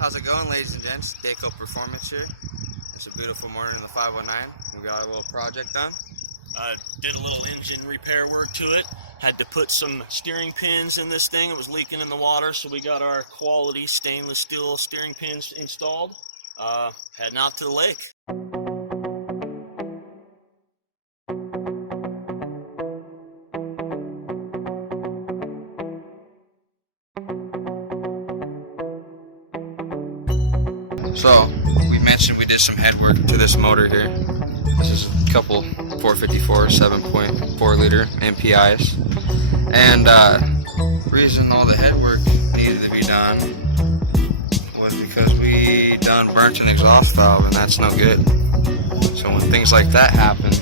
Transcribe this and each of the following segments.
How's it going, ladies and gents? Dayco Performance here. It's a beautiful morning in the 519. We got a little project done. Did a little engine repair work to it. Had to put some steering pins in this thing. It was leaking in the water, so we got our quality stainless steel steering pins installed. Heading out to the lake. So, we mentioned we did some head work to this motor here. This is a couple 454 7.4 liter MPIs. And reason all the head work needed to be done was because we done burnt an exhaust valve, and that's no good. So when things like that happen,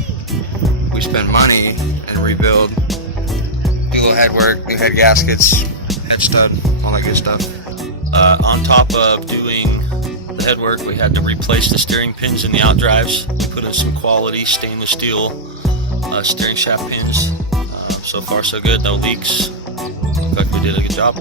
we spend money and rebuild, do a little head work, new head gaskets, head stud, all that good stuff. On top of doing the head work, we had to replace the steering pins in the outdrives. We put in some quality stainless steel steering shaft pins. So far so good, no leaks. Look like we did a good job.